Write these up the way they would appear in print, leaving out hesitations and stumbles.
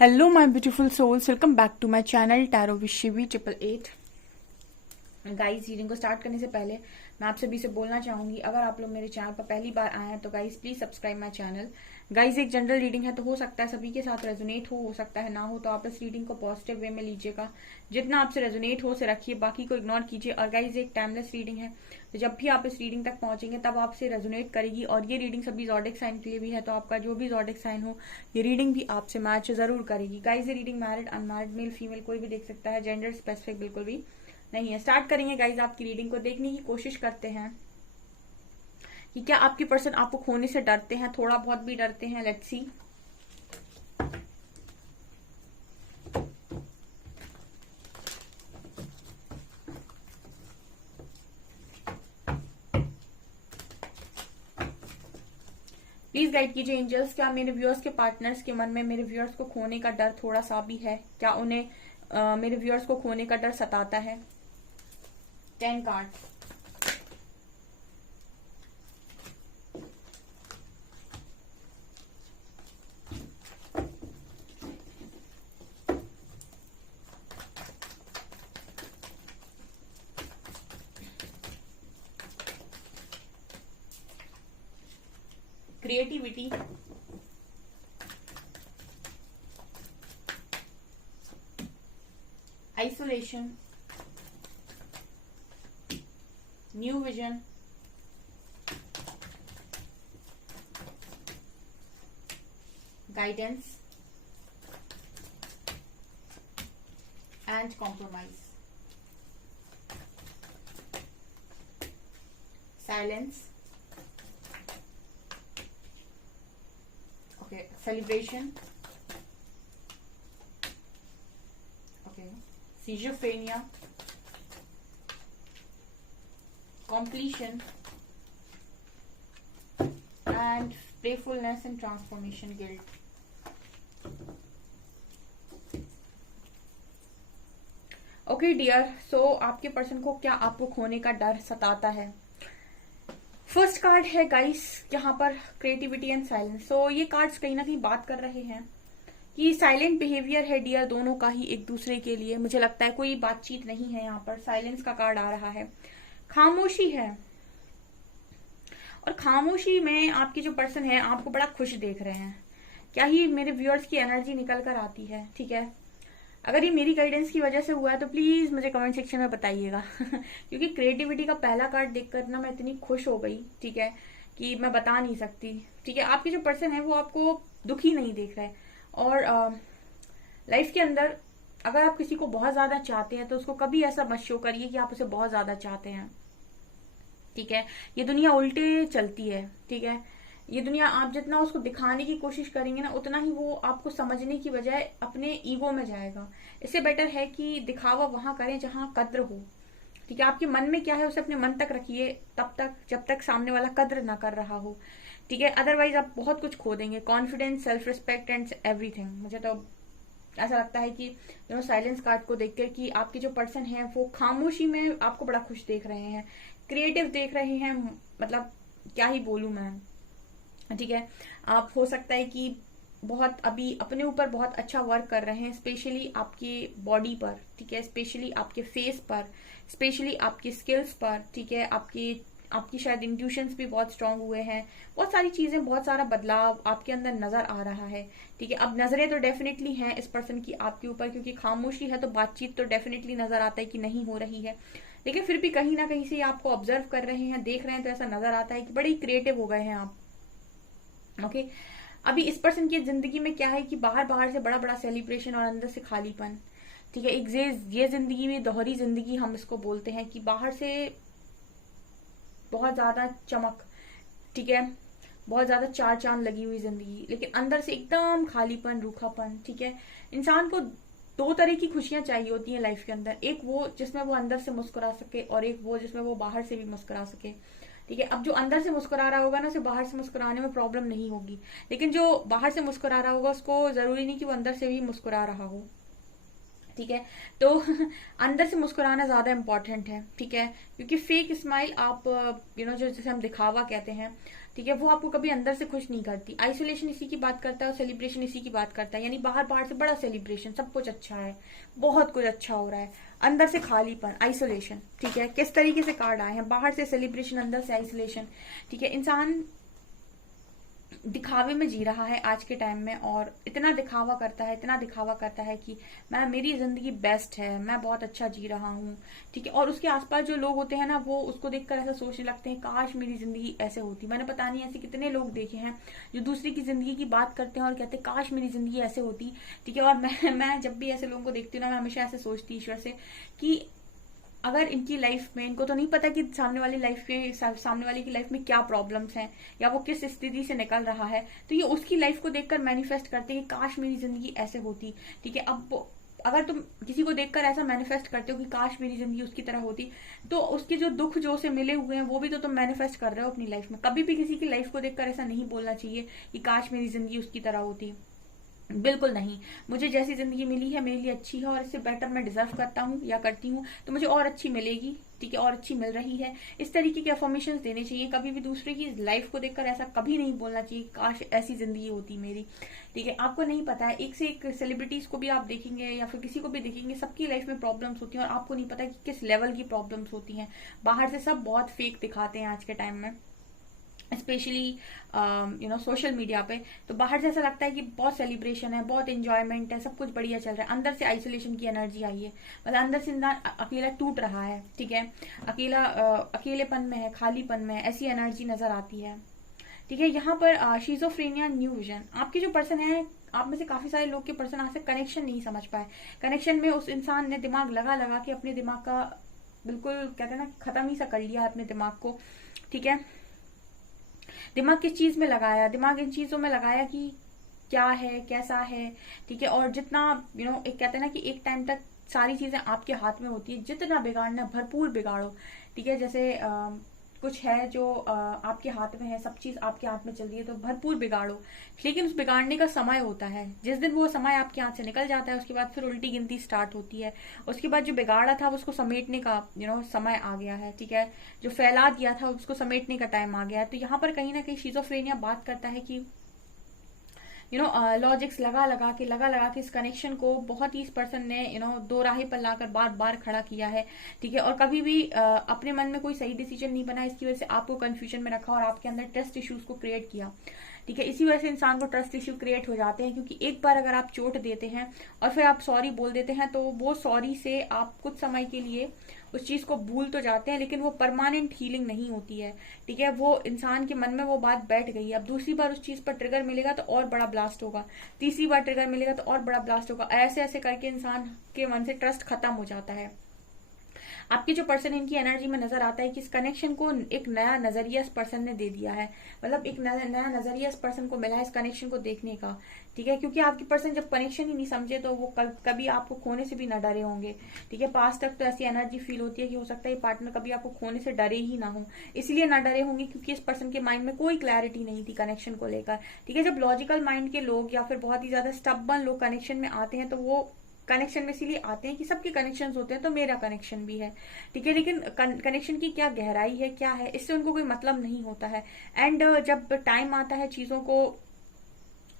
Hello my beautiful souls, welcome back to my channel tarot with Shivi 888। Guys, reading को start करने से पहले मैं आप सभी से बोलना चाहूंगी, अगर आप लोग मेरे चैनल पर पहली बार आए हैं तो guys please subscribe my channel. Guys, एक जनरल रीडिंग है तो हो सकता है सभी के साथ रेजोनेट हो सकता है ना हो, तो आप इस रीडिंग को पॉजिटिव वे में लीजिएगा। जितना आपसे रेजोनेट हो उसे रखिए, बाकी को इग्नोर कीजिए। और गाइस, एक टाइमलेस रीडिंग है, तो जब भी आप इस रीडिंग तक पहुंचेंगे तब आपसे रेजोनेट करेगी। और ये रीडिंग सभी ज़ोडिक साइन के लिए भी है, तो आपका जो भी ज़ोडिक साइन हो ये रीडिंग भी आपसे मैच जरूर करेगी। गाइस, ये reading married unmarried male female कोई भी देख सकता है, जेंडर स्पेसिफिक बिल्कुल भी नहीं है। स्टार्ट करेंगे गाइज आपकी रीडिंग को, देखने की कोशिश करते हैं कि क्या आपके पर्सन आपको खोने से डरते हैं, थोड़ा बहुत भी डरते हैं। Let's see. प्लीज गाइड कीजिए एंजल्स, क्या मेरे व्यूअर्स के पार्टनर्स के मन में मेरे व्यूअर्स को खोने का डर थोड़ा सा भी है? क्या उन्हें मेरे व्यूअर्स को खोने का डर सताता है? 10 card. Creativity, isolation, new vision, guidance and compromise, silence, okay, celebration, okay, schizophrenia, completion and playfulness and transformation, guilt. Okay dear, so आपके पर्सन को क्या आपको खोने का डर सताता है? फर्स्ट कार्ड है गाइस यहाँ पर क्रिएटिविटी एंड साइलेंस। सो ये कार्ड्स कहीं ना कहीं बात कर रहे हैं कि साइलेंट बिहेवियर है डियर दोनों का ही एक दूसरे के लिए। मुझे लगता है कोई बातचीत नहीं है यहाँ पर, साइलेंस का कार्ड आ रहा है, खामोशी है। और खामोशी में आपके जो पर्सन है आपको बड़ा खुश देख रहे हैं। क्या ही मेरे व्यूअर्स की एनर्जी निकल कर आती है? ठीक है, अगर ये मेरी गाइडेंस की वजह से हुआ है तो प्लीज मुझे कमेंट सेक्शन में बताइएगा क्योंकि क्रिएटिविटी का पहला कार्ड देखकर ना मैं इतनी खुश हो गई, ठीक है, कि मैं बता नहीं सकती। ठीक है, आपके जो पर्सन है वो आपको दुखी नहीं देख रहा है। और लाइफ के अंदर अगर आप किसी को बहुत ज्यादा चाहते हैं तो उसको कभी ऐसा मत शो करिए कि आप उसे बहुत ज्यादा चाहते हैं। ठीक है, ये दुनिया उल्टे चलती है। ठीक है, ये दुनिया आप जितना उसको दिखाने की कोशिश करेंगे ना उतना ही वो आपको समझने की बजाय अपने ईगो में जाएगा। इससे बेटर है कि दिखावा वहां करें जहां कद्र हो। ठीक है, आपके मन में क्या है उसे अपने मन तक रखिए, तब तक जब तक सामने वाला कद्र ना कर रहा हो। ठीक है, अदरवाइज आप बहुत कुछ खो देंगे, confidence, self respect and everything. मुझे तो ऐसा लगता है कि साइलेंस कार्ड को देखकर कि आपके जो पर्सन है वो खामोशी में आपको बड़ा खुश देख रहे हैं, क्रिएटिव देख रहे हैं। मतलब क्या ही बोलूं मैं। ठीक है, आप हो सकता है कि बहुत अभी अपने ऊपर बहुत अच्छा वर्क कर रहे हैं, स्पेशली आपकी बॉडी पर। ठीक है, स्पेशली आपके फेस पर, स्पेशली आपकी स्किल्स पर। ठीक है, आपकी आपकी शायद इंट्यूशंस भी बहुत स्ट्रांग हुए हैं। बहुत सारी चीजें, बहुत सारा बदलाव आपके अंदर नजर आ रहा है। ठीक है, अब नजरें तो डेफिनेटली हैं इस पर्सन की आपके ऊपर, क्योंकि खामोशी है तो बातचीत तो डेफिनेटली नजर आता है कि नहीं हो रही है। लेकिन फिर भी कहीं ना कहीं से आपको ऑब्जर्व कर रहे हैं, देख रहे हैं, तो ऐसा नजर आता है कि बड़े क्रिएटिव हो गए हैं आप। ओके, अभी इस पर्सन की जिंदगी में क्या है कि बाहर बाहर से बड़ा बड़ा सेलिब्रेशन और अंदर से खालीपन। ठीक है, एक ये जिंदगी में दोहरी जिंदगी हम इसको बोलते हैं कि बाहर से बहुत ज्यादा चमक, ठीक है, बहुत ज्यादा चार चांद लगी हुई जिंदगी, लेकिन अंदर से एकदम खालीपन, रूखापन। ठीक है, इंसान को दो तरह की खुशियां चाहिए होती हैं लाइफ के अंदर, एक वो जिसमें वो अंदर से मुस्कुरा सके और एक वो जिसमें वो बाहर से भी मुस्कुरा सके। ठीक है, अब जो अंदर से मुस्कुरा रहा होगा ना उसे बाहर से मुस्कुराने में प्रॉब्लम नहीं होगी, लेकिन जो बाहर से मुस्कुरा रहा होगा उसको जरूरी नहीं कि वो अंदर से भी मुस्कुरा रहा हो। ठीक है, तो अंदर से मुस्कुराना ज्यादा इंपॉर्टेंट है। ठीक है, क्योंकि फेक स्माइल आप जो जिसे हम दिखावा कहते हैं, ठीक है, वो आपको कभी अंदर से खुश नहीं करती। आइसोलेशन इसी की बात करता है और सेलिब्रेशन इसी की बात करता है, यानी बाहर बाहर से बड़ा सेलिब्रेशन, सब कुछ अच्छा है, बहुत कुछ अच्छा हो रहा है, अंदर से खालीपन, आइसोलेशन। ठीक है, किस तरीके से कार्ड आए हैं, बाहर से सेलिब्रेशन, अंदर से आइसोलेशन। ठीक है, इंसान दिखावे में जी रहा है आज के टाइम में, और इतना दिखावा करता है, इतना दिखावा करता है कि मैं, मेरी जिंदगी बेस्ट है, मैं बहुत अच्छा जी रहा हूँ। ठीक है, और उसके आसपास जो लोग होते हैं ना, वो उसको देखकर ऐसा सोचने लगते हैं काश मेरी जिंदगी ऐसे होती। मैंने पता नहीं ऐसे कितने लोग देखे हैं जो दूसरे की जिंदगी की बात करते हैं और कहते हैं काश मेरी जिंदगी ऐसे होती। ठीक है, और मैं जब भी ऐसे लोगों को देखती हूँ ना, मैं हमेशा ऐसे सोचती ईश्वर से कि अगर इनकी लाइफ में, इनको तो नहीं पता कि सामने वाली लाइफ में, सामने वाले की लाइफ में क्या प्रॉब्लम्स हैं या वो किस स्थिति से निकल रहा है, तो ये उसकी लाइफ को देखकर मैनिफेस्ट करते हैं कि काश मेरी जिंदगी ऐसे होती। ठीक है, अब अगर तुम किसी को देखकर ऐसा मैनिफेस्ट करते हो कि काश मेरी जिंदगी उसकी तरह होती, तो उसके जो दुख जो उसे मिले हुए हैं वो भी तो तुम मैनिफेस्ट कर रहे हो अपनी लाइफ में। कभी भी किसी की लाइफ को देखकर ऐसा नहीं बोलना चाहिए कि काश मेरी जिंदगी उसकी तरह होती, बिल्कुल नहीं। मुझे जैसी जिंदगी मिली है मेरे लिए अच्छी है, और इससे बेटर मैं डिजर्व करता हूँ या करती हूँ, तो मुझे और अच्छी मिलेगी। ठीक है, और अच्छी मिल रही है। इस तरीके के अफर्मेशंस देने चाहिए। कभी भी दूसरे की लाइफ को देखकर ऐसा कभी नहीं बोलना चाहिए काश ऐसी जिंदगी होती मेरी। ठीक है, आपको नहीं पता है, एक से एक सेलिब्रिटीज को भी आप देखेंगे या फिर किसी को भी देखेंगे, सबकी लाइफ में प्रॉब्लम्स होती हैं और आपको नहीं पता कि किस लेवल की प्रॉब्लम्स होती हैं। बाहर से सब बहुत फेक दिखाते हैं आज के टाइम में, स्पेशली सोशल मीडिया पे। तो बाहर से ऐसा लगता है कि बहुत सेलिब्रेशन है, बहुत इंजॉयमेंट है, सब कुछ बढ़िया चल रहा है, अंदर से आइसोलेशन की एनर्जी आई है। मतलब अंदर से इंसान अकेला टूट रहा है। ठीक है, अकेलेपन में है, खालीपन में है, ऐसी एनर्जी नजर आती है। ठीक है, यहाँ पर शिजोफ्रेनिया न्यू विजन, आपके जो पर्सन है, आप में से काफी सारे लोग के पर्सन आज से कनेक्शन नहीं समझ पाए। कनेक्शन में उस इंसान ने दिमाग लगा लगा के अपने दिमाग का बिल्कुल कहते हैं ना खत्म ही सा कर लिया है अपने दिमाग को। ठीक है, दिमाग किस चीज में लगाया, दिमाग इन चीजों में लगाया कि क्या है, कैसा है। ठीक है, और जितना एक कहते हैं ना कि एक टाइम तक सारी चीजें आपके हाथ में होती है, जितना बिगाड़ना है भरपूर बिगाड़ो। ठीक है, जैसे कुछ है जो आपके हाथ में है, सब चीज आपके हाथ में चल रही है, तो भरपूर बिगाड़ो। लेकिन उस बिगाड़ने का समय होता है, जिस दिन वो समय आपके हाथ से निकल जाता है उसके बाद फिर उल्टी गिनती स्टार्ट होती है। उसके बाद जो बिगाड़ा था उसको समेटने का समय आ गया है। ठीक है, जो फैला दिया था उसको समेटने का टाइम आ गया है। तो यहाँ पर कहीं ना कहीं शिजोफ्रेनिया बात करता है कि लॉजिक्स लगा लगा के इस कनेक्शन को बहुत ही इस पर्सन ने दो राहें पर लाकर बार बार खड़ा किया है। ठीक है, और कभी भी अपने मन में कोई सही डिसीजन नहीं बना, इसकी वजह से आपको कंफ्यूजन में रखा और आपके अंदर ट्रस्ट इश्यूज को क्रिएट किया। ठीक है, इसी वजह से इंसान को ट्रस्ट इश्यू क्रिएट हो जाते हैं, क्योंकि एक बार अगर आप चोट देते हैं और फिर आप सॉरी बोल देते हैं, तो वो सॉरी से आप कुछ समय के लिए उस चीज को भूल तो जाते हैं, लेकिन वो परमानेंट हीलिंग नहीं होती है। ठीक है, वो इंसान के मन में वो बात बैठ गई है। अब दूसरी बार उस चीज पर ट्रिगर मिलेगा तो और बड़ा ब्लास्ट होगा, तीसरी बार ट्रिगर मिलेगा तो और बड़ा ब्लास्ट होगा, ऐसे ऐसे करके इंसान के मन से ट्रस्ट खत्म हो जाता है। आपके जो पर्सन, इनकी एनर्जी में नजर आता है कि इस कनेक्शन को एक नया नजरिया इस पर्सन ने दे दिया है। मतलब एक नया नजरिया इस पर्सन को मिला है इस कनेक्शन को देखने का। ठीक है, क्योंकि आपके पर्सन जब कनेक्शन ही नहीं समझे तो वो कभी आपको खोने से भी ना डरे होंगे। ठीक है, पास तक तो ऐसी एनर्जी फील होती है कि हो सकता है ये पार्टनर कभी आपको खोने से डरे ही ना हो, इसलिए ना डरे होंगे क्योंकि इस पर्सन के माइंड में कोई क्लैरिटी नहीं थी कनेक्शन को लेकर। ठीक है, जब लॉजिकल माइंड के लोग या फिर बहुत ही ज्यादा स्टबर्न लोग कनेक्शन में आते हैं, तो वो कनेक्शन में इसीलिए आते हैं कि सबके कनेक्शन होते हैं, तो मेरा कनेक्शन भी है। ठीक है, लेकिन कनेक्शन की क्या गहराई है, क्या है, इससे उनको कोई मतलब नहीं होता है। एंड जब टाइम आता है चीजों को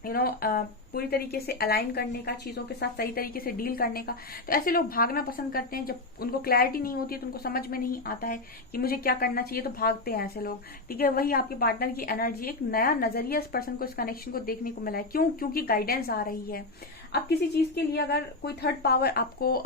पूरी तरीके से अलाइन करने का, चीजों के साथ सही तरीके से डील करने का, तो ऐसे लोग भागना पसंद करते हैं। जब उनको क्लैरिटी नहीं होती है, तो उनको समझ में नहीं आता है कि मुझे क्या करना चाहिए, तो भागते हैं ऐसे लोग। ठीक है, वही आपके पार्टनर की एनर्जी, एक नया नजरिया इस पर्सन को, इस कनेक्शन को देखने को मिला है। क्यों? क्योंकि गाइडेंस आ रही है। अब किसी चीज के लिए अगर कोई थर्ड पावर आपको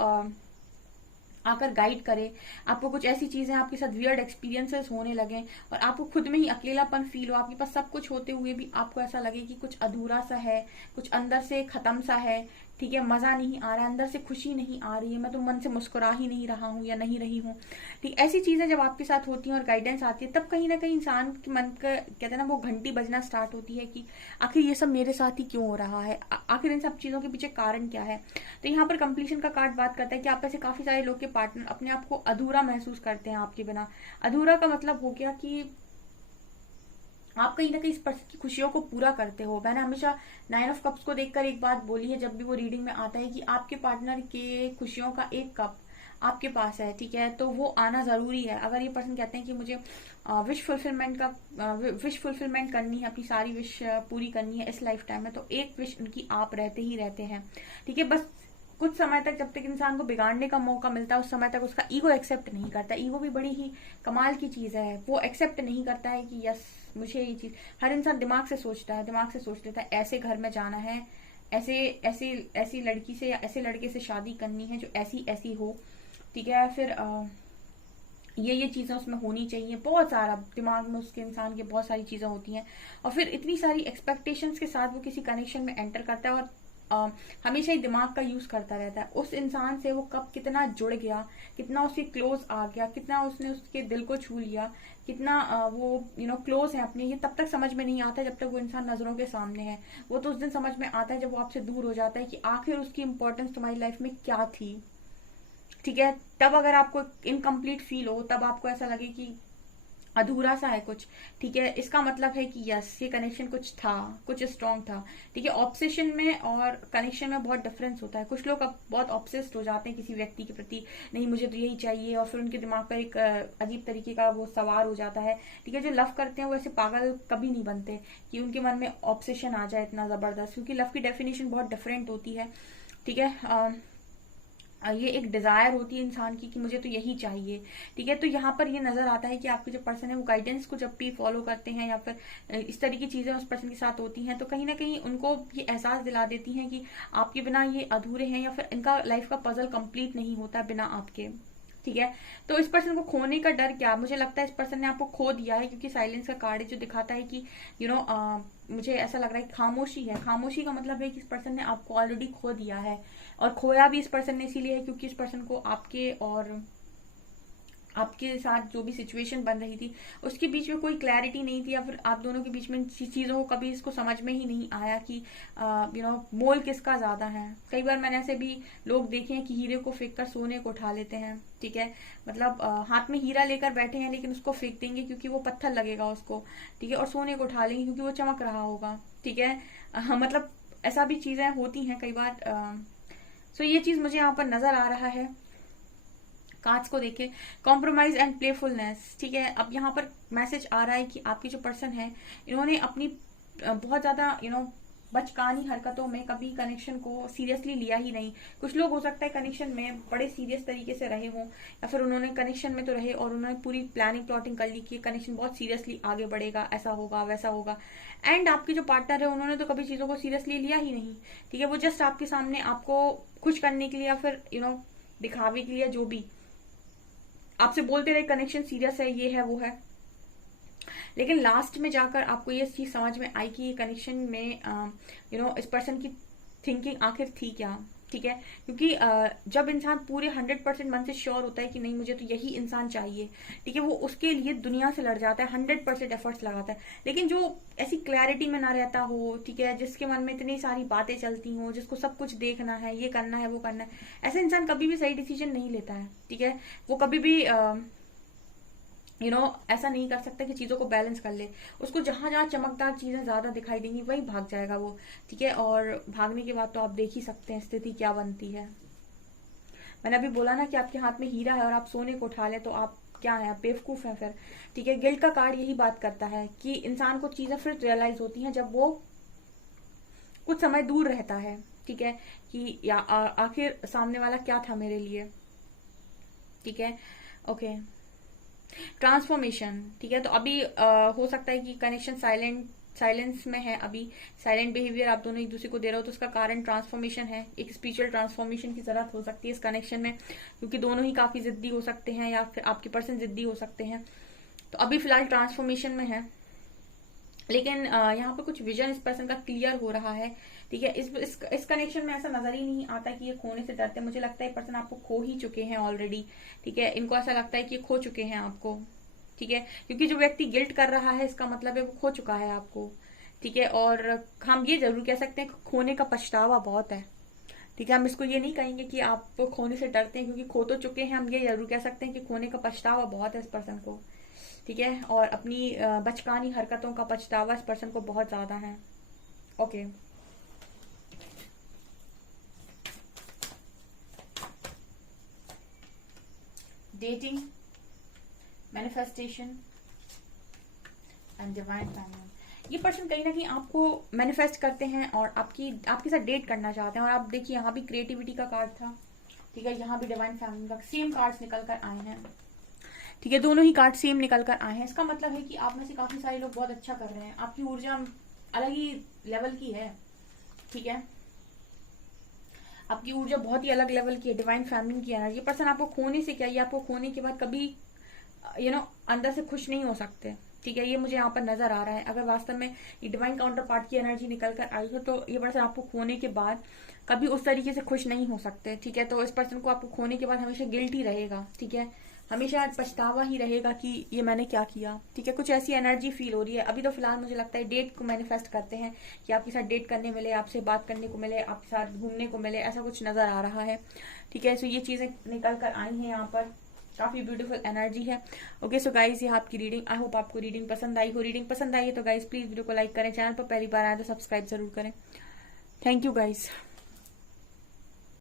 आकर गाइड करे, आपको कुछ ऐसी चीजें, आपके साथ वियर्ड एक्सपीरियंसेस होने लगे और आपको खुद में ही अकेलापन फील हो, आपके पास सब कुछ होते हुए भी आपको ऐसा लगे कि कुछ अधूरा सा है, कुछ अंदर से खत्म सा है। ठीक है, मजा नहीं आ रहा है, अंदर से खुशी नहीं आ रही है, मैं तो मन से मुस्कुरा ही नहीं रहा हूँ या नहीं रही हूँ। ठीक, ऐसी चीजें जब आपके साथ होती हैं और गाइडेंस आती है, तब कहीं ना कहीं इंसान के मन का कहते हैं ना वो घंटी बजना स्टार्ट होती है कि आखिर ये सब मेरे साथ ही क्यों हो रहा है, आखिर इन सब चीजों के पीछे कारण क्या है। तो यहाँ पर कंप्लीशन का कार्ड बात करता है कि आप ऐसे काफी सारे लोग के पार्टनर अपने आप को अधूरा महसूस करते हैं आपके बिना। अधूरा का मतलब हो गया कि आप कहीं ना कहीं इस पर्सन की खुशियों को पूरा करते हो। मैंने हमेशा 9 ऑफ कप्स को देखकर एक बात बोली है जब भी वो रीडिंग में आता है कि आपके पार्टनर के खुशियों का एक कप आपके पास है, ठीक है, तो वो आना जरूरी है। अगर ये पर्सन कहते हैं कि मुझे विश फुलफिलमेंट करनी है, अपनी सारी विश पूरी करनी है इस लाइफ टाइम में, तो एक विश उनकी आप रहते ही रहते हैं, ठीक है। बस कुछ समय तक, जब तक इंसान को बिगाड़ने का मौका मिलता है, उस समय तक उसका ईगो एक्सेप्ट नहीं करता। ईगो भी बड़ी ही कमाल की चीज है, वो एक्सेप्ट नहीं करता है कि यस मुझे ये चीज। हर इंसान दिमाग से सोचता है, दिमाग से सोच लेता है ऐसे घर में जाना है, ऐसे ऐसी ऐसी लड़की से या ऐसे लड़के से शादी करनी है जो ऐसी ऐसी हो, ठीक है, फिर ये चीजें उसमें होनी चाहिए। बहुत सारा दिमाग में उसके इंसान के बहुत सारी चीजें होती हैं, और फिर इतनी सारी एक्सपेक्टेशंस के साथ वो किसी कनेक्शन में एंटर करता है, और हमेशा ही दिमाग का यूज करता रहता है। उस इंसान से वो कब कितना जुड़ गया, कितना उसके क्लोज आ गया, कितना उसने उसके दिल को छू लिया, कितना वो क्लोज है अपने, ये तब तक समझ में नहीं आता जब तक वो इंसान नजरों के सामने है। वो तो उस दिन समझ में आता है जब वो आपसे दूर हो जाता है कि आखिर उसकी इंपॉर्टेंस तुम्हारी लाइफ में क्या थी, ठीक है। तब अगर आपको इनकम्प्लीट फील हो, तब आपको ऐसा लगे कि अधूरा सा है कुछ, ठीक है, इसका मतलब है कि यस ये कनेक्शन कुछ था, कुछ स्ट्रांग था, ठीक है। ऑब्सेशन में और कनेक्शन में बहुत डिफरेंस होता है। कुछ लोग अब बहुत ऑब्सेस्ड हो जाते हैं किसी व्यक्ति के प्रति, नहीं मुझे तो यही चाहिए, और फिर उनके दिमाग पर एक अजीब तरीके का वो सवार हो जाता है, ठीक है। जो लव करते हैं वो ऐसे पागल कभी नहीं बनते कि उनके मन में ऑब्सेशन आ जाए इतना जबरदस्त, क्योंकि लव की डेफिनेशन बहुत डिफरेंट होती है, ठीक है। ये एक डिजायर होती है इंसान की कि मुझे तो यही चाहिए, ठीक है। तो यहाँ पर ये नजर आता है कि आपके जो पर्सन है वो गाइडेंस को जब भी फॉलो करते हैं, या फिर इस तरह की चीजें उस पर्सन के साथ होती हैं, तो कहीं ना कहीं उनको ये एहसास दिला देती हैं कि आपके बिना ये अधूरे हैं, या फिर इनका लाइफ का पजल कंप्लीट नहीं होता बिना आपके, ठीक है। तो इस पर्सन को खोने का डर क्या, मुझे लगता है इस पर्सन ने आपको खो दिया है, क्योंकि साइलेंस का कार्ड जो दिखाता है कि मुझे ऐसा लग रहा है कि खामोशी है। खामोशी का मतलब है कि इस पर्सन ने आपको ऑलरेडी खो दिया है, और खोया भी इस पर्सन ने इसीलिए है क्योंकि इस पर्सन को आपके और आपके साथ जो भी सिचुएशन बन रही थी उसके बीच में कोई क्लैरिटी नहीं थी, या फिर आप दोनों के बीच में चीजों को कभी इसको समझ में ही नहीं आया कि मोल किसका ज्यादा है। कई बार मैंने ऐसे भी लोग देखे हैं कि हीरे को फेंक कर सोने को उठा लेते हैं, ठीक है, मतलब हाथ में हीरा लेकर बैठे हैं लेकिन उसको फेंक देंगे क्योंकि वो पत्थर लगेगा उसको, ठीक है, और सोने को उठा लेंगे क्योंकि वो चमक रहा होगा, ठीक है। मतलब ऐसा भी चीजें होती हैं कई बार। सो ये चीज मुझे यहाँ पर नजर आ रहा है कार्ड्स को देखे, कॉम्प्रोमाइज एंड प्लेफुलनेस, ठीक है। अब यहाँ पर मैसेज आ रहा है कि आपकी जो पर्सन है इन्होंने अपनी बहुत ज्यादा बचकानी हरकतों में कभी कनेक्शन को सीरियसली लिया ही नहीं। कुछ लोग हो सकता है कनेक्शन में बड़े सीरियस तरीके से रहे हों, या फिर उन्होंने कनेक्शन में तो रहे और उन्होंने पूरी प्लानिंग प्लॉटिंग कर ली कि कनेक्शन बहुत सीरियसली आगे बढ़ेगा, ऐसा होगा वैसा होगा। एंड आपके जो पार्टनर है उन्होंने तो कभी चीजों को सीरियसली लिया ही नहीं, ठीक है। वो जस्ट आपके सामने आपको खुश करने के लिए, या फिर दिखावे के लिए, जो भी आपसे बोलते रहे कनेक्शन सीरियस है, ये है वो है, लेकिन लास्ट में जाकर आपको ये चीज समझ में आई कि ये कनेक्शन में इस पर्सन की थिंकिंग आखिर थी क्या, ठीक है। क्योंकि जब इंसान पूरे 100% मन से श्योर होता है कि नहीं मुझे तो यही इंसान चाहिए, ठीक है, वो उसके लिए दुनिया से लड़ जाता है, 100% एफर्ट्स लगाता है। लेकिन जो ऐसी क्लैरिटी में ना रहता हो, ठीक है, जिसके मन में इतनी सारी बातें चलती हो, जिसको सब कुछ देखना है, ये करना है वो करना है, ऐसा इंसान कभी भी सही डिसीजन नहीं लेता है, ठीक है। वो कभी भी ऐसा नहीं कर सकता कि चीजों को बैलेंस कर ले। उसको जहां जहां चमकदार चीजें ज्यादा दिखाई देंगी वही भाग जाएगा वो, ठीक है। और भागने के बाद तो आप देख ही सकते हैं स्थिति क्या बनती है। मैंने अभी बोला ना कि आपके हाथ में हीरा है और आप सोने को उठा ले, तो आप क्या है, आप बेवकूफ है फिर, ठीक है। गिल्ट का कार्ड यही बात करता है कि इंसान को चीजें फिर रियलाइज होती हैं जब वो कुछ समय दूर रहता है, ठीक है, कि या आखिर सामने वाला क्या था मेरे लिए, ठीक है। ओके, ट्रांसफॉर्मेशन, ठीक है। तो अभी हो सकता है कि कनेक्शन साइलेंस में है, अभी साइलेंट बिहेवियर आप दोनों एक दूसरे को दे रहे हो, तो उसका कारण ट्रांसफॉर्मेशन है। एक स्पिरिचुअल ट्रांसफॉर्मेशन की जरूरत हो सकती है इस कनेक्शन में, क्योंकि दोनों ही काफी जिद्दी हो सकते हैं, या फिर आपके पर्सन जिद्दी हो सकते हैं। तो अभी फिलहाल ट्रांसफॉर्मेशन में है, लेकिन यहाँ पर कुछ विजन इस पर्सन का क्लियर हो रहा है, ठीक है। इस कनेक्शन में ऐसा नजर ही नहीं आता कि ये खोने से डरते हैं। मुझे लगता है पर्सन आपको खो ही चुके हैं ऑलरेडी, ठीक है। इनको ऐसा लगता है कि ये खो चुके हैं आपको, ठीक है, क्योंकि जो व्यक्ति गिल्ट कर रहा है इसका मतलब है वो खो चुका है आपको, ठीक है। और हम ये जरूर कह सकते हैं कि खोने का पछतावा बहुत है, ठीक है। हम इसको ये नहीं कहेंगे कि आप खोने से डरते हैं, क्योंकि खो तो चुके हैं। हम ये जरूर कह सकते हैं कि खोने का पछतावा बहुत है इस पर्सन को, ठीक है। और अपनी बचकानी हरकतों का पछतावा इस पर्सन को बहुत ज्यादा है। Okay, dating, manifestation and divine family. ये पर्सन कहीं ना कहीं आपको मैनिफेस्ट करते हैं और आपके साथ डेट करना चाहते हैं। और आप देखिए यहाँ भी क्रिएटिविटी का कार्ड था, ठीक है, यहाँ भी डिवाइन फैमिली का सेम कार्ड्स निकल कर आए हैं, ठीक है, दोनों ही कार्ड सेम निकल कर आए हैं। इसका मतलब है कि आप में से काफी सारे लोग बहुत अच्छा कर रहे हैं, आपकी ऊर्जा अलग ही लेवल की है, ठीक है, आपकी ऊर्जा बहुत ही अलग लेवल की है, डिवाइन फैमिली की एनर्जी। पर्सन आपको खोने से क्या, ये आपको खोने के बाद कभी अंदर से खुश नहीं हो सकते, ठीक है, ये मुझे यहाँ पर नजर आ रहा है। अगर वास्तव में ये डिवाइन काउंटर पार्ट की एनर्जी निकल कर आई है तो ये पर्सन आपको खोने के बाद कभी उस तरीके से खुश नहीं हो सकते, ठीक है। तो इस पर्सन को आपको खोने के बाद हमेशा गिल्टी रहेगा, ठीक है, हमेशा पछतावा ही रहेगा कि ये मैंने क्या किया, ठीक है, कुछ ऐसी एनर्जी फील हो रही है अभी। तो फिलहाल मुझे लगता है डेट को मैनिफेस्ट करते हैं कि आपके साथ डेट करने मिले, आपसे बात करने को मिले, आपके साथ घूमने को मिले, ऐसा कुछ नजर आ रहा है, ठीक है। सो ये चीजें निकल कर आई हैं यहाँ पर, काफी ब्यूटीफुल एनर्जी है। ओके सो गाइज, ये आपकी रीडिंग, आई होप आपको रीडिंग पसंद आई हो। रीडिंग पसंद आई है तो गाइज प्लीज वीडियो को लाइक करें, चैनल पर पहली बार आए तो सब्सक्राइब जरूर करें। Thank you guys.